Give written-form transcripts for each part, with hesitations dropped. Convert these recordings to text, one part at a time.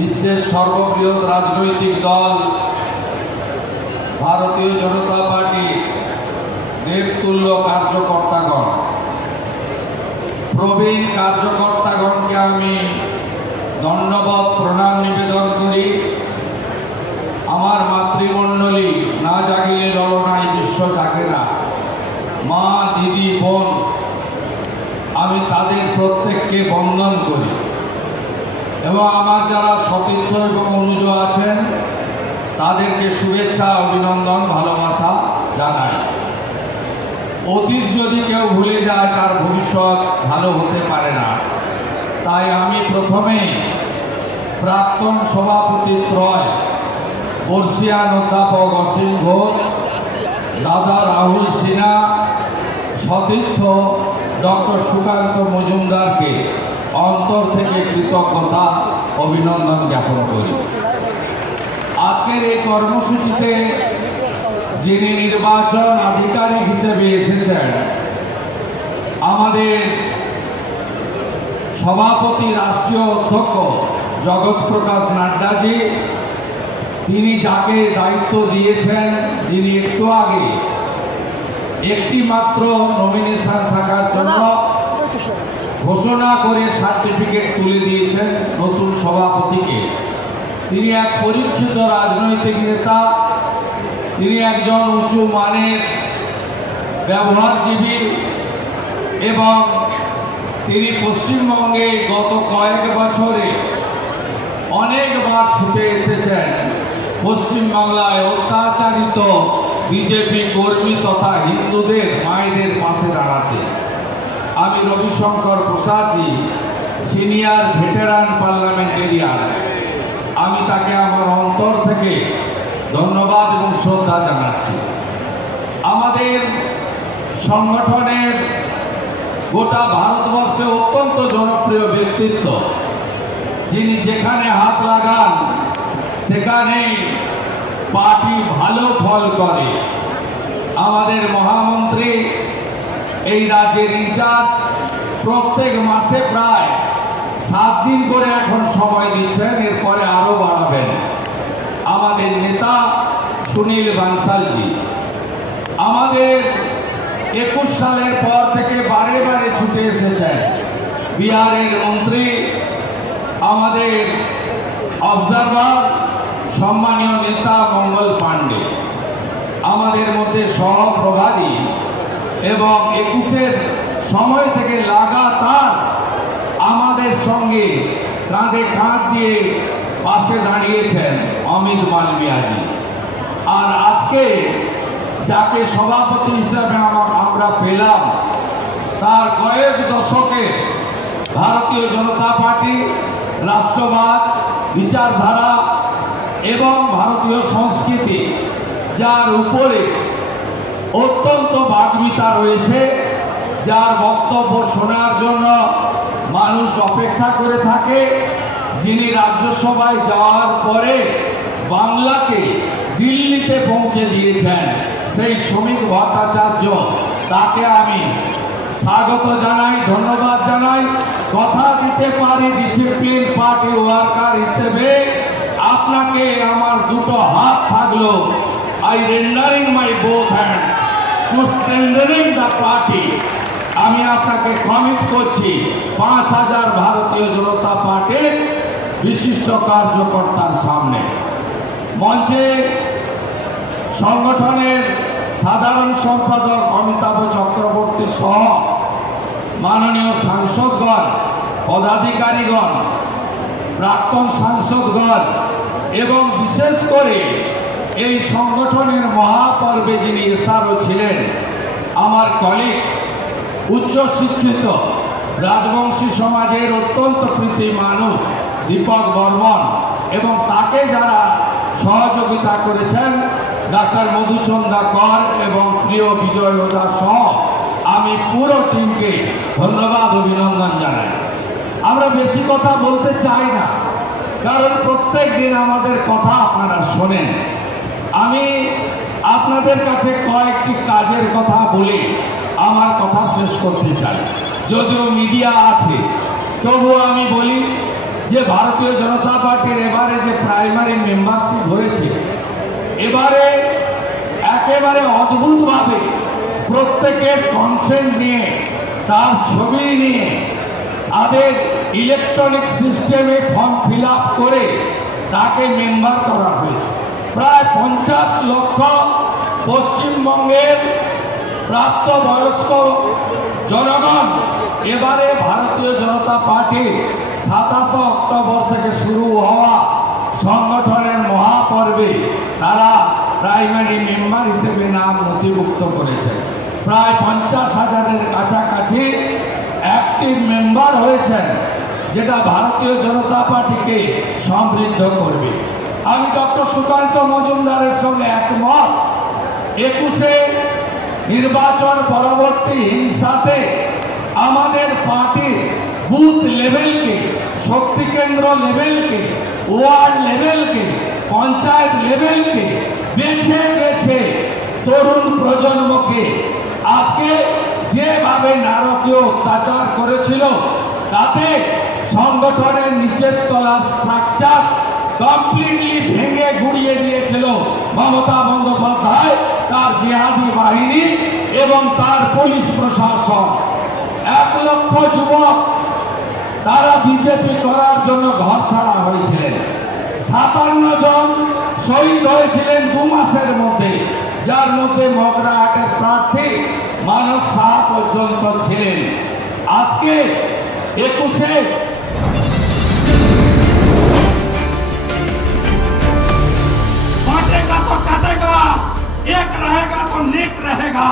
বিশ্বের সর্ববৃহৎ রাজনৈতিক দল ভারতীয় জনতা পার্টি নেতৃত্ব কার্যকর্তাগণ, প্রবীণ কার্যকর্তাগণকে আমি দণ্ডবত প্রণাম নিবেদন করি। আমার মাতৃমণ্ডলী না জাগিলে ললনায় বিশ্ব জাগে না, মা, দিদি, বোন, আমি তাদের প্রত্যেককে বন্দন করি এবং আমার যারা সতীর্থ এবং অনুজ আছেন তাদেরকে শুভেচ্ছা, অভিনন্দন, ভালোবাসা জানাই। অতীত যদি কেউ ভুলে যায় তার ভবিষ্যৎ ভালো হতে পারে না। তাই আমি প্রথমেই প্রাক্তন সভাপতি ত্রয় বর্ষিয়ান অধ্যাপক অসীম ঘোষ, দাদা রাহুল সিনহা, সতীর্থ ডক্টর সুকান্ত মজুমদারকে অন্তর থেকে কৃতজ্ঞতা, অভিনন্দন জ্ঞাপন করি। আজকের এই কর্মসূচিতে যিনি নির্বাচন আধিকারিক হিসেবে এসেছেন, আমাদের সভাপতি রাষ্ট্রীয় অধ্যক্ষ জগৎ প্রকাশ নাড্ডাজি, তিনি যাকে দায়িত্ব দিয়েছেন, যিনি একটু আগে একটি মাত্র নমিনেশন থাকার জন্য ঘোষণা করে সার্টিফিকেট তুলে দিয়েছেন নতুন সভাপতিকে। তিনি এক পরীক্ষিত রাজনৈতিক নেতা, তিনি একজন উঁচু মানের ব্যবহারজীবী এবং তিনি পশ্চিমবঙ্গে গত কয়েক বছরে অনেকবার ছুটে এসেছেন পশ্চিমবাংলায় অত্যাচারিত বিজেপি কর্মী তথা হিন্দুদের মায়েদের পাশে দাঁড়াতে। আমি রবিশঙ্কর প্রসাদজি, সিনিয়র ভেটেরান পার্লামেন্টেরিয়ান, আমি তাকে আমার অন্তর থেকে ধন্যবাদ এবং শ্রদ্ধা জানাচ্ছি। আমাদের সংগঠনের গোটা ভারতবর্ষে অত্যন্ত জনপ্রিয় ব্যক্তিত্ব, যিনি যেখানে হাত লাগান সেখানেই পার্টি ভালো ফল করে। আমাদের মহামন্ত্রী, এই রাজ্যের ইনচার্জ, প্রত্যেক মাসে প্রায় 7 দিন করে এখন সময় দিচ্ছেন, এরপরে আরো বাড়াবেন। আমাদের নেতা সুনীল বানসালজি আমাদের 21 সালের পর থেকে বারে বারে ছুটে এসেছেন। বিহারের মন্ত্রী, আমাদের অবজারভার সম্মানীয় নেতা মঙ্গল পাণ্ডে, আমাদের মধ্যে সহপ্রভারী এবং 21-এর সময় থেকে লাগাতার আমাদের সঙ্গে কাঁধে কাঁধ দিয়ে পাশে দাঁড়িয়েছেন অমিত মালভিয়াজি। আর আজকে যাকে সভাপতি হিসাবে আমরা পেলাম, তার কয়েক দশকের ভারতীয় জনতা পার্টি, রাষ্ট্রবাদ, বিচারধারা এবং ভারতীয় সংস্কৃতি, যার উপরে অত্যন্ত বাগ্মিতা রয়েছে, যার বক্তব্য শোনার জন্য মানুষ অপেক্ষা করে থাকে, যিনি রাজ্যসভায় যাওয়ার পরে বাংলাকে দিল্লিতে পৌঁছে দিয়েছেন, সেই শ্রমিক ভট্টাচার্য, তাকে আমি স্বাগত জানাই, ধন্যবাদ জানাই। কথা দিতে পারি ডিসিপ্লিন পার্টি ওয়ার্কার হিসেবে আপনাকে আমার দুটো হাত থাকলো। I rendering my both hands to strengthening the party. আমি আপনাকে কমিট করছি 5000 ভারতীয় জনতা পার্টির বিশিষ্ট কার্যকর্তার সামনে। মঞ্চে সংগঠনের সাধারণ সম্পাদক অমিতাভ চক্রবর্তী সহ মাননীয় সাংসদগণ, পদাধিকারীগণ, প্রাক্তন সাংসদগণ এবং বিশেষ করে এই সংগঠনের মহাপর্বে যিনি এসআরও ছিলেন, আমার কলিগ, উচ্চ শিক্ষিত রাজবংশী সমাজের অত্যন্ত প্রীতি মানুষ দীপক বর্মন এবং তাকে যারা সহযোগিতা করেছেন ডাক্তার মধুচন্দা কর এবং প্রিয় বিজয় ওঝা সহ আমি পুরো টিমকে ধন্যবাদ, অভিনন্দন জানাই। আমরা বেশি কথা বলতে চাই না, কারণ প্রত্যেক দিন আমাদের কথা আপনারা শোনেন। আমি আপনাদের কাছে কয়েকটি কাজের কথা বলে আমার কথা শেষ করতে চাই। যদিও মিডিয়া আছে, তবুও আমি বলি যে ভারতীয় জনতা পার্টির এবারে যে প্রাইমারি মেম্বারশিপ হয়েছে, এবারে একেবারে অদ্ভুতভাবে প্রত্যেকের কনসেন্ট নিয়ে, তার ছবি নিয়ে তাদের ইলেকট্রনিক সিস্টেমে ফর্ম ফিল আপ করে তাকে মেম্বার করা হয়েছে। প্রায় 50 লক্ষ পশ্চিমবঙ্গের প্রাপ্তবয়স্ক জনগণ এবারে ভারতীয় জনতা পার্টির 27 অক্টোবর থেকে শুরু হওয়া সংগঠনের মহাপর্বে তারা প্রাইমারি মেম্বার হিসেবে নাম নথিভুক্ত করেছে। প্রায় 50,000-এর কাছাকাছি অ্যাক্টিভ মেম্বার হয়েছেন, যেটা ভারতীয় জনতা পার্টিকে সমৃদ্ধ করবে। আমি ডক্টর সুকান্ত মজুমদারের সঙ্গে একমত। 21-এ নির্বাচন পরবর্তী হিংসাতে আমাদের পার্টির বুথ লেভেলকে, শক্তি কেন্দ্র লেভেলকে, ওয়ার্ড লেভেলকে, পঞ্চায়েত লেভেলকে বেছে বেছে তরুণ প্রজন্মকে আজকে যেভাবে নারকীয় অত্যাচার করেছিল, তাতে সংগঠনের নিচের তলা স্ট্রাকচার কমপ্লিটলি ভেঙে গুড়িয়ে দিয়েছিল মমতা বন্দ্যোপাধ্যায়, তার জিহাদি বাহিনী এবং তার পুলিশ প্রশাসন। 1 লক্ষ যুবক তারা বিজেপি করার জন্য ঘর ছাড়া হয়েছিলেন। 57 জন শহীদ হয়েছিলেন 2 মাসের মধ্যে, যার মধ্যে মগরাহাটের প্রার্থী মানস সাহা পর্যন্ত ছিলেন। আজকে 21-এ बांटेगा तो काटेगा, एक रहेगा तो नेक रहेगा।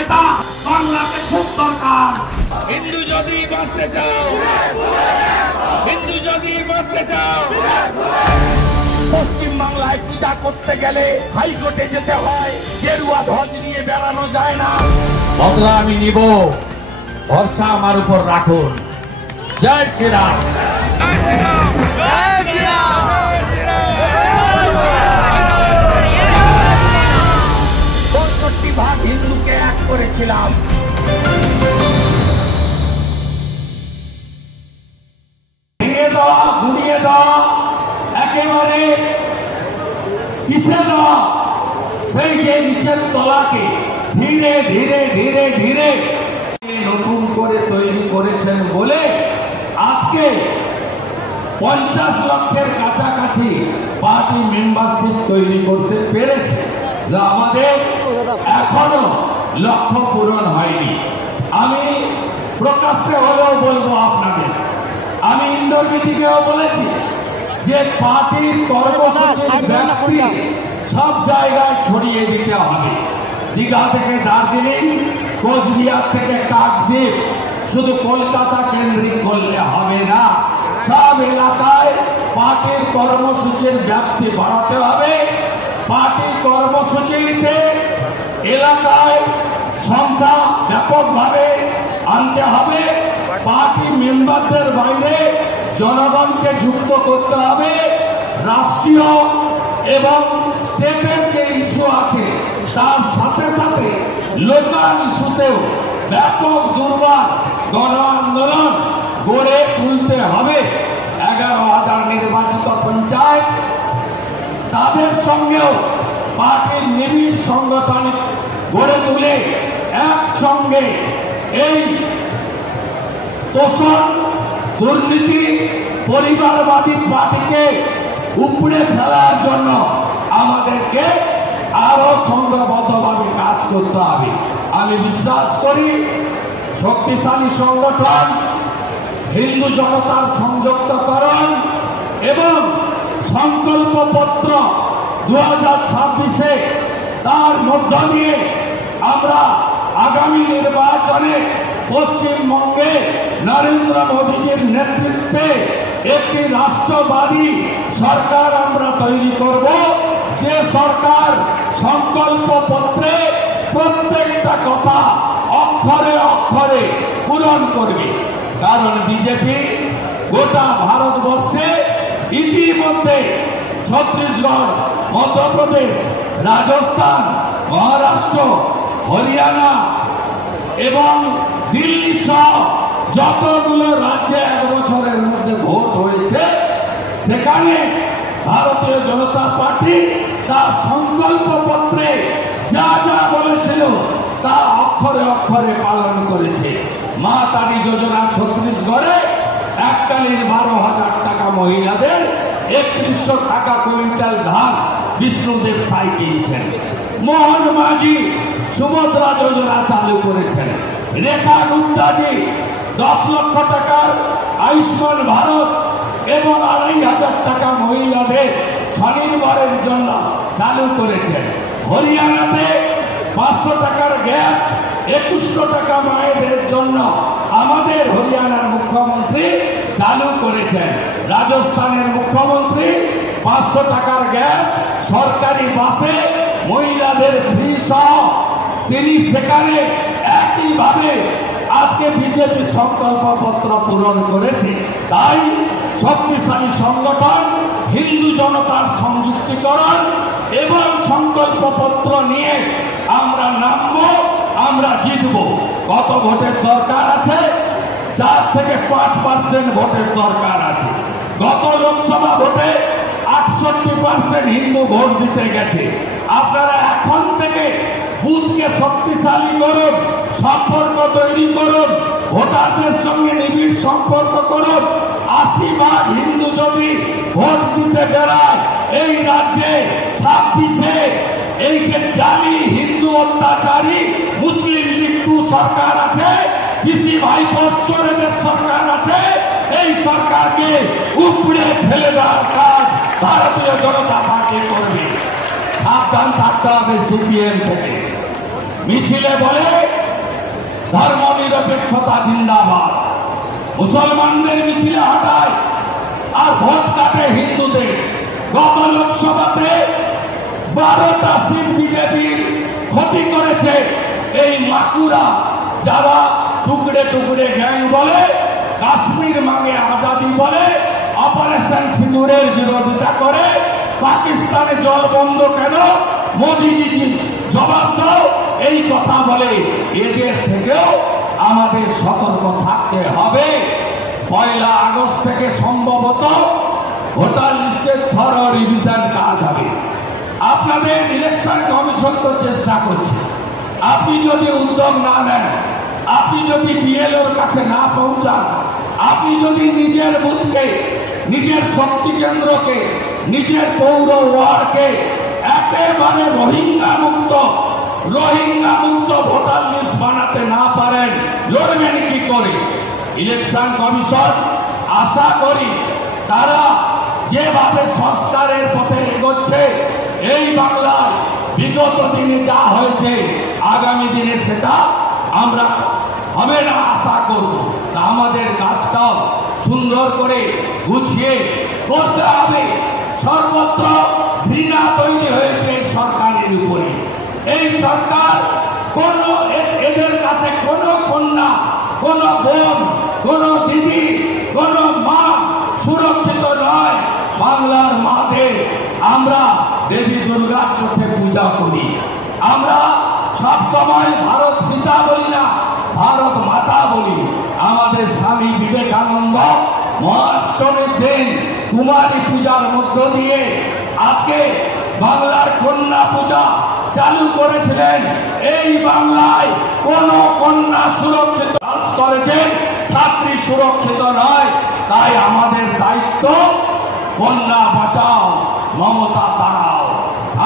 এটা বাংলাতে খুব দরকার। হিন্দু যদি বাঁচতে চাও, হিন্দু যদি বাঁচতে চাও, পশ্চিম বাংলায় পূজা করতে গেলে হাইকোর্টে যেতে হয়, গেরুয়া ধ্বজ নিয়ে বেড়ানো যায় না। বদলা আমি নিব, ভরসা আমার উপর রাখুন। জয় শ্রীরাম, জয় শ্রীরাম, জয় শ্রীরাম। 65 ভাগ হিন্দুকে এক করেছিলাম। ভেঙে দেওয়া, গুড়িয়ে দেওয়া, একেবারে পিছে দেওয়া সেই যে নিচের তলাকে ধীরে ধীরে ধীরে ধীরে নতুন করে তৈরি করেছেন বলে আজকে 50 লক্ষের কাছাকাছি পার্টি মেম্বারশিপ তৈরি করতে পেরেছে। আমাদের এখনো লক্ষ্য পূরণ হয়নি। আমি প্রকাশ্যে হলেও বলবো আপনাদের, আমি ইন্ডোর মিটিংয়েও বলেছি যে পার্টির কর্মসূচির ব্যাপ্তি সব জায়গায় ছড়িয়ে দিতে হবে। দীঘা থেকে দার্জিলিং, কোচবিহার থেকে কাকদ্বীপ, শুধু কলকাতা কেন্দ্রিক করলে হবে না। সব এলাকায় পার্টির কর্মসূচির ব্যাপ্তি বাড়াতে হবে। পার্টি কর্মসূচিতে এলাকায় সংখ্যা ব্যাপকভাবে আনতে হবে। পার্টি মেম্বারদের বাইরে জনগণকে যুক্ত করতে হবে। রাষ্ট্রীয় এবং স্টেটের যে ইস্যু আছে তার সাথে সাথে লোকাল ইস্যুতেও ব্যাপক দুর্বার গণ আন্দোলন গড়ে তুলতে হবে। 11,000 নির্বাচিত পঞ্চায়েত, তাদের সঙ্গেও পার্টির নিবিড় সংগঠন গড়ে তুলে একসঙ্গে এই তোষণ, দুর্নীতি, পরিবারবাদী পার্টিকে উপড়ে ফেলার জন্য আমাদেরকে আরো সংঘবদ্ধভাবে কাজ করতে হবে। আমি বিশ্বাস করি শক্তিশালী সংগঠন, হিন্দু জনতার সংযুক্তকরণ এবং সংকল্পপত্র 2026-এ তার মধ্য দিয়ে আমরা আগামী নির্বাচনে পশ্চিমবঙ্গে নরেন্দ্র মোদীজির নেতৃত্বে একটি রাষ্ট্রবাদী সরকার আমরা তৈরি করব, যে সরকার সংকল্পপত্রে প্রত্যেকটা কথা অক্ষরে অক্ষরে পূরণ করবে। কারণ বিজেপি গোটা ভারতবর্ষে ইতিমধ্যে ছত্তিশগড়, মধ্যপ্রদেশ, রাজস্থান, মহারাষ্ট্র, হরিয়ানা এবং দিল্লি সহ যতগুলো রাজ্যে 1 বছরের মধ্যে ভোট হয়েছে সেখানে ভারতীয় জনতা পার্টি তার সংকল্প পত্রে যা যা বলেছিল তা অক্ষরে অক্ষরে পালন করেছে। মা তারি যোজনা ছত্তিশগড়ে এককালীন 12,000 টাকা মহিলাদের 3100 টাকা কুইন্টাল ধান বিষ্ণুদেব সাই কিনছেন। মোহন মাঝি সুভদ্রা যোজনা চালু করেছেন। রেখা গুপ্তাজি 10 লক্ষ টাকার আয়ুষ্মান ভারত এবং 2,500 টাকা মহিলাদের স্বনির্ভরের জন্য চালু করেছেন। হরিয়ানাতে 500 টাকার গ্যাস, 2100 টাকা মায়েদের জন্য আমাদের হরিয়ানার মুখ্যমন্ত্রী চালু করেছেন। রাজস্থানের মুখ্যমন্ত্রী 500 টাকার গ্যাস সরকারি বাসে মহিলাদের ফ্রি সহ তিনি সেখানে একইভাবে আজকে বিজেপি সংকল্পপত্র পূরণ করেছে। তাই শক্তিশালী সংগঠন হিন্দু জনতার সংযুক্তিকরণ এবং সংকল্পপত্র নিয়ে আমরা নামবো, আমরা জিতব। কত ভোটের দরকার আছে? 4 থেকে 5% ভোটের দরকার আছে। গত লোকসভা ভোটে 68% হিন্দু ভোট দিতে গেছে। আপনারা এখন থেকে বুথকে শক্তিশালী করুন, সম্পর্ক তৈরি করুন, ভোটারদের সঙ্গে নিবিড় সম্পর্ক করুন। 80% হিন্দু যদি ভোট দিতে বেড়ায় এই রাজ্যে 26-এ এই যে জালি হিন্দু অত্যাচারী মুসলিম লীগ 2 সরকার আছে, পিসি ভাইপোর চোরেদের সরকার আছে, এই সরকারকে উপড়ে ফেলে দেওয়ার কাজ ভারতীয় জনতা পার্টি করবে। সাবধান থাকতে হবে সিপিএম থেকে। মিছিলে বলে ধর্ম নিরপেক্ষতা জিন্দাবাদ, মুসলমানদের মিছিলে হটায় আর ভোট কাটে হিন্দুদের। গত লোকসভাতে 12টা সিট বিজেপির ক্ষতি করেছে এই মাকুরা, যারা টুকরে টুকরে গ্যাং বলে, কাশ্মীর মাঙ্গে আজাদি বলে, অপারেশন সিঁদুরের বিরোধিতা করে, পাকিস্তানে জল বন্ধ কেন, মোদিজি জবাব দাও, এই কথা বলে। এদের থেকেও আমাদের সতর্ক থাকতে হবে। 1 আগস্ট থেকে সম্ভবত ভোটার লিস্টের থরো রিভিশন কাজ হবে। আপনাদের ইলেকশন কমিশন তো চেষ্টা করছে। আপনি যদি উদ্যোগ না নেন, আপনি যদি বিএলওর কাছে না পৌঁছান, আপনি যদি নিজের বুথকে, নিজের শক্তি কেন্দ্রকে, নিজের পৌর ওয়ার্ডকে একেবারে রোহিঙ্গা মুক্ত ভোটার লিস্ট বানাতে না পারেন, লড়বেন কি করে? ইলেকশন কমিশন আশা করি তারা যেভাবে সংস্কারের পথে এগোচ্ছে, এই বাংলায় বিগত দিনে যা হয়েছে আগামী দিনে সেটা আমরা হবে না আশা করব। তা আমাদের কাজটা সুন্দর করে গুছিয়ে করতে হবে। সর্বত্র ঘৃণা তৈরি হয়েছে এই সরকারের উপরে। এই সরকার এদের কাছে কোনো কন্যা, কোনো বোন, কোনো দিদি, কোনো মা সুরক্ষিত নয়। বাংলার মাদের আমরা দেবী দুর্গার চোখে পূজা করি। আমরা সব সময় ভারত পিতা বলি না, ভারত মাতা বলি। আমাদের স্বামী বিবেকানন্দ মহাষ্টমীর দিন কুমারী পূজার মধ্য দিয়ে আজকে বাংলার কন্যা পূজা চালু করেছিলেন। এই বাংলায় কোন কন্যা সুরক্ষিত করেছেন, ছাত্রী সুরক্ষিত নয়। তাই আমাদের দায়িত্ব কন্যা বাঁচাও, মমতা তাড়াও।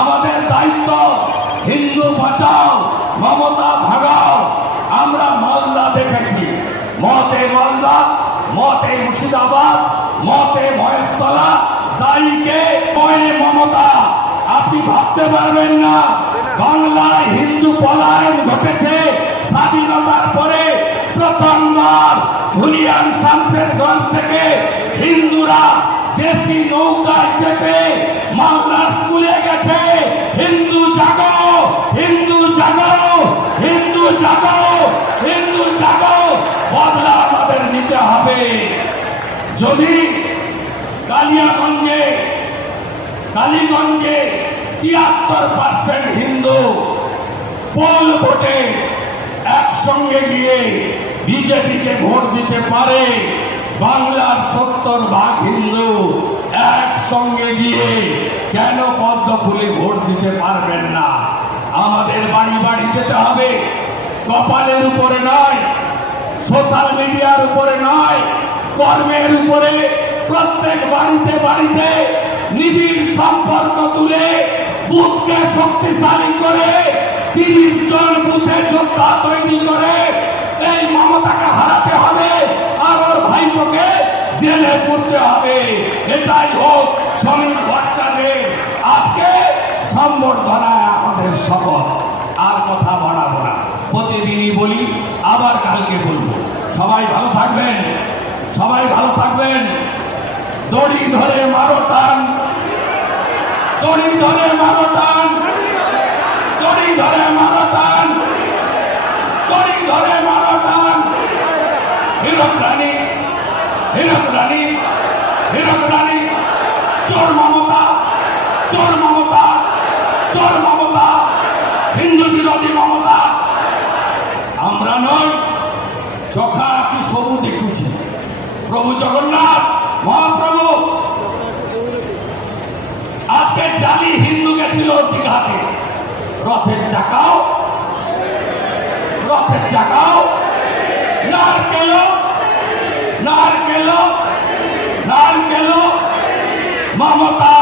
আমাদের দায়িত্ব হিন্দু বাঁচাও, মমতা ভাগাও। আমরা মালদা দেখেছি, মতে মালদা, মতে মুর্শিদাবাদ, মতে মহেশতলা, দায়ীকে মমতা। আপনি ভাবতে পারবেন না বাংলায় হিন্দু পলায়ন ঘটেছে স্বাধীনতার পরে প্রথমবার। ধুলিয়ান শামশেরগঞ্জ থেকে হিন্দুরা দেশি নৌকায় চেপে মালদার স্কুলে গেছে। হিন্দু জাগাও, হিন্দু জাগাও, হিন্দু জাগাও, হিন্দু জাগাও। বদলা আমাদের নিতে হবে। যদি কালিগঞ্জে 73% হিন্দু, পোল ভোটে একসঙ্গে গিয়ে বিজেপিকে ভোট দিতে পারে, বাংলার 70% হিন্দু একসঙ্গে গিয়ে কেন পদ্ম ফুলে ভোট দিতে পারবেন না? আমাদের বাড়ি বাড়ি যেতে হবে, কপালের উপরে নয়, সোশ্যাল মিডিয়ার উপরে নয়, কর্মের উপরে। প্রত্যেক বাড়িতে বাড়িতে নিবিড় সম্পর্ক তুলে বুথকে শক্তিশালী করে 30 জন বুথে যোদ্ধা তৈরি করে এই মমতাকে হারাতে হবে আর ওর ভাইপোকে জেলে পুরতে হবে। এটাই হোক সমীর ভট্টাচার্যের আজকে সম্বর্ধনায় আমাদের শপথ। আর কথা বাড়াবো না, প্রতিদিনই বলি, আবার কালকে বলবো। সবাই ভালো থাকবেন, সবাই ভালো থাকবেন। দড়ি ধরে মারো টান, দড়ি ধরে মারো টান, দড়ি ধরে মারো টান, দড়ি ধরে মারো টান। হীরক রানী, হীরক রানী, হীরক রানী। চোর মমতা, চোর মমতা, চোর মমতা, হিন্দু বিরোধী মমতা। আমরা নয়, চোখা কি সবুজ দেখুছি প্রভু জগন্নাথ মহাপ্রভু। আজকে জালি হিন্দু গেছিল দীঘাতে, রথের চাকাও, রথের চাকাও নারকেল, নারকেল, নারকেল। মমতা